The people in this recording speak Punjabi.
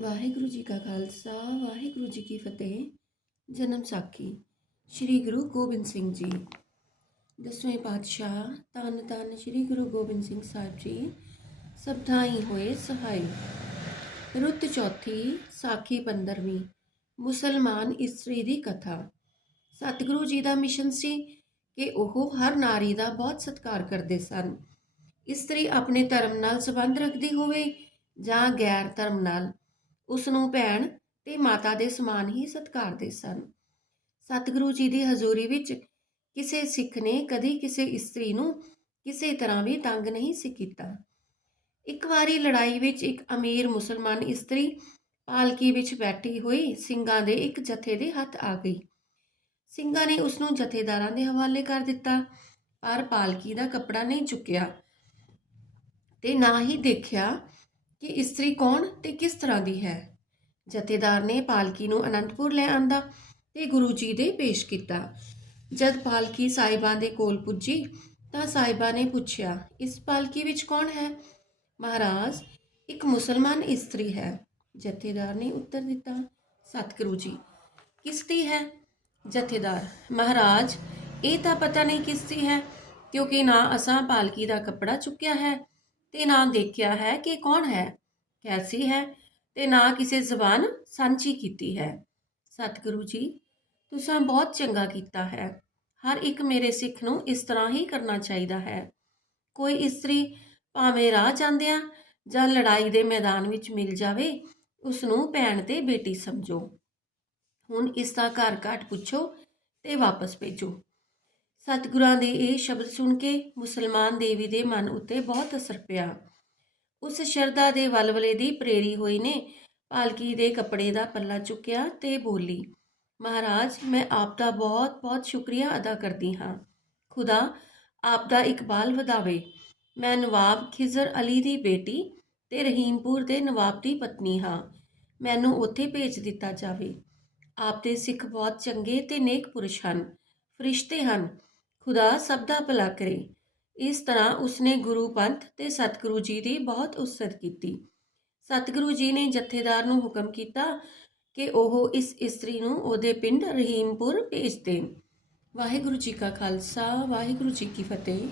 ਵਾਹਿਗੁਰੂ ਜੀ ਕਾ ਖਾਲਸਾ, ਵਾਹਿਗੁਰੂ ਜੀ ਕੀ ਫਤਿਹ। ਜਨਮ ਸਾਖੀ, ਸ੍ਰੀ ਗੁਰੂ ਗੋਬਿੰਦ ਸਿੰਘ ਜੀ। ਦਸਵੇਂ ਪਾਤਸ਼ਾਹ ਤਨ ਤਨ ਸ੍ਰੀ ਗੁਰੂ ਗੋਬਿੰਦ ਸਿੰਘ ਸਾਹਿਬ ਜੀ, ਸਭ ਹੋਏ ਸਹਾਈ। ਰੁੱਤ ਚੌਥੀ, ਸਾਖੀ 15ਵੀਂ ਮੁਸਲਮਾਨ ਇਸਤਰੀ ਦੀ ਕਥਾ। ਸਤਿਗੁਰੂ ਜੀ ਦਾ ਮਿਸ਼ਨ ਸੀ ਕਿ ਉਹ ਹਰ ਨਾਰੀ ਦਾ ਬਹੁਤ ਸਤਿਕਾਰ ਕਰਦੇ ਸਨ। ਇਸਤਰੀ ਆਪਣੇ ਧਰਮ ਨਾਲ ਸੰਬੰਧ ਰੱਖਦੀ ਹੋਵੇ ਜਾਂ ਗੈਰ ਧਰਮ ਨਾਲ। ਉਸ ਨੂੰ ਭੈਣ ਤੇ ਮਾਤਾ ਦੇ ਸਮਾਨ ਹੀ ਸਤਿਕਾਰਦੇ ਸਨ। ਸਤਿਗੁਰੂ ਜੀ ਦੀ ਹਜ਼ੂਰੀ ਵਿੱਚ ਕਿਸੇ ਸਿੱਖ ਨੇ ਕਦੀ ਕਿਸੇ ਇਸਤਰੀ ਨੂੰ ਕਿਸੇ ਤਰ੍ਹਾਂ ਵੀ ਤੰਗ ਨਹੀਂ ਸੀ ਕੀਤਾ। ਇੱਕ ਵਾਰੀ ਲੜਾਈ ਵਿੱਚ ਇੱਕ ਅਮੀਰ ਮੁਸਲਮਾਨ ਇਸਤਰੀ ਪਾਲਕੀ ਵਿੱਚ ਬੈਠੀ ਹੋਈ ਸਿੰਘਾਂ ਦੇ ਇੱਕ ਜਥੇ ਦੇ ਹੱਥ ਆ ਗਈ। ਸਿੰਘਾਂ ਨੇ ਉਸ ਨੂੰ ਜਥੇਦਾਰਾਂ ਦੇ ਹਵਾਲੇ ਕਰ ਦਿੱਤਾ, ਪਰ ਪਾਲਕੀ ਦਾ ਕੱਪੜਾ ਨਹੀਂ ਚੁੱਕਿਆ ਤੇ ਨਾ ਹੀ ਦੇਖਿਆ ਕਿ ਇਸਤਰੀ ਕੌਣ ਤੇ ਕਿਸ ਤਰ੍ਹਾਂ ਦੀ ਹੈ? ਜਥੇਦਾਰ ਨੇ ਪਾਲਕੀ ਨੂੰ ਅਨੰਦਪੁਰ ਲੈ ਆਂਦਾ ਤੇ ਗੁਰੂ ਜੀ ਦੇ ਪੇਸ਼ ਕੀਤਾ। ਜਦ ਪਾਲਕੀ ਸਾਹਿਬਾਂ ਦੇ ਕੋਲ ਪੁੱਜੀ ਤਾਂ ਸਾਹਿਬਾਂ ਨੇ ਪੁੱਛਿਆ, ਇਸ ਪਾਲਕੀ ਵਿੱਚ ਕੌਣ ਹੈ? ਮਹਾਰਾਜ, ਇੱਕ ਮੁਸਲਮਾਨ ਇਸਤਰੀ ਹੈ। ਜਥੇਦਾਰ ਨੇ ਉੱਤਰ ਦਿੱਤਾ, ਸਤਿਗੁਰੂ ਜੀ ਕਿਸ ਦੀ ਹੈ? ਜਥੇਦਾਰ, ਮਹਾਰਾਜ, ਇਹ ਤਾਂ ਪਤਾ ਨਹੀਂ ਕਿਸ ਦੀ ਹੈ, ਕਿਉਂਕਿ ਨਾ ਅਸਾਂ ਪਾਲਕੀ ਦਾ ਕੱਪੜਾ ਚੁੱਕਿਆ ਹੈ ਤੇ ਨਾ ਦੇਖਿਆ ਹੈ ਕਿ ਕੌਣ ਹੈ, ਕੈਸੀ ਹੈ ਤੇ ਨਾ ਕਿਸੇ ਜ਼ਬਾਨ ਸਾਂਝੀ ਕੀਤੀ ਹੈ। ਸਤਿਗੁਰੂ ਜੀ, ਤੁਸੀਂ ਬਹੁਤ ਚੰਗਾ ਕੀਤਾ ਹੈ। ਹਰ ਇੱਕ ਮੇਰੇ ਸਿੱਖ ਨੂੰ ਇਸ ਤਰ੍ਹਾਂ ਹੀ ਕਰਨਾ ਚਾਹੀਦਾ ਹੈ। ਕੋਈ ਇਸਤਰੀ ਭਾਵੇਂ ਰਾਹ ਜਾਂਦਿਆਂ ਜਾਂ ਲੜਾਈ ਦੇ ਮੈਦਾਨ ਵਿੱਚ ਮਿਲ ਜਾਵੇ ਉਸ ਨੂੰ ਭੈਣ ਤੇ ਬੇਟੀ ਸਮਝੋ। ਹੁਣ ਇਸ ਦਾ ਘਰ ਘਾਟ ਪੁੱਛੋ ਤੇ ਵਾਪਸ ਭੇਜੋ। ਸਤਿਗੁਰਾਂ ਦੇ ਇਹ ਸ਼ਬਦ ਸੁਣ ਕੇ ਮੁਸਲਮਾਨ ਦੇਵੀ ਦੇ ਮਨ ਉੱਤੇ ਬਹੁਤ ਅਸਰ ਪਿਆ। ਉਸ ਸ਼ਰਧਾ ਦੇ ਵਲਵਲੇ ਦੀ ਪ੍ਰੇਰੀ ਹੋਈ ਨੇ। ਪਾਲਕੀ ਦੇ ਕੱਪੜੇ ਦਾ ਪੱਲਾ ਚੁੱਕਿਆ ਤੇ ਬੋਲੀ, ਮਹਾਰਾਜ, ਮੈਂ ਆਪ ਦਾ ਬਹੁਤ ਬਹੁਤ ਸ਼ੁਕਰੀਆ ਅਦਾ ਕਰਦੀ ਹਾਂ। ਖੁਦਾ ਆਪ ਦਾ ਇਕਬਾਲ ਵਧਾਵੇ। ਮੈਂ ਨਵਾਬ ਖਿਜ਼ਰ ਅਲੀ ਦੀ ਬੇਟੀ ਤੇ ਰਹੀਮਪੁਰ ਦੇ ਨਵਾਬ ਦੀ ਪਤਨੀ ਹਾਂ। ਮੈਨੂੰ ਉੱਥੇ ਭੇਜ ਦਿੱਤਾ ਜਾਵੇ। ਆਪ ਦੇ ਸਿੱਖ ਬਹੁਤ ਚੰਗੇ ਤੇ ਨੇਕ ਪੁਰਸ਼ ਹਨ। ਫਰਿਸ਼ਤੇ ਹਨ। ਖੁਦਾ ਸਭ ਦਾ ਭਲਾ ਕਰੇ। ਇਸ ਤਰ੍ਹਾਂ ਉਸਨੇ ਗੁਰੂ ਪੰਥ ਤੇ ਸਤਿਗੁਰੂ ਜੀ ਦੀ ਬਹੁਤ ਉਸਤਤ ਕੀਤੀ। ਸਤਿਗੁਰੂ ਜੀ ਨੇ ਜਥੇਦਾਰ ਨੂੰ ਹੁਕਮ ਕੀਤਾ ਕਿ ਉਹ ਇਸ ਇਸਤਰੀ ਨੂੰ ਉਹਦੇ ਪਿੰਡ ਰਹੀਮਪੁਰ ਭੇਜ ਦੇਣ। ਵਾਹਿਗੁਰੂ ਜੀ ਕਾ ਖਾਲਸਾ, ਵਾਹਿਗੁਰੂ ਜੀ ਕੀ ਫਤਿਹ।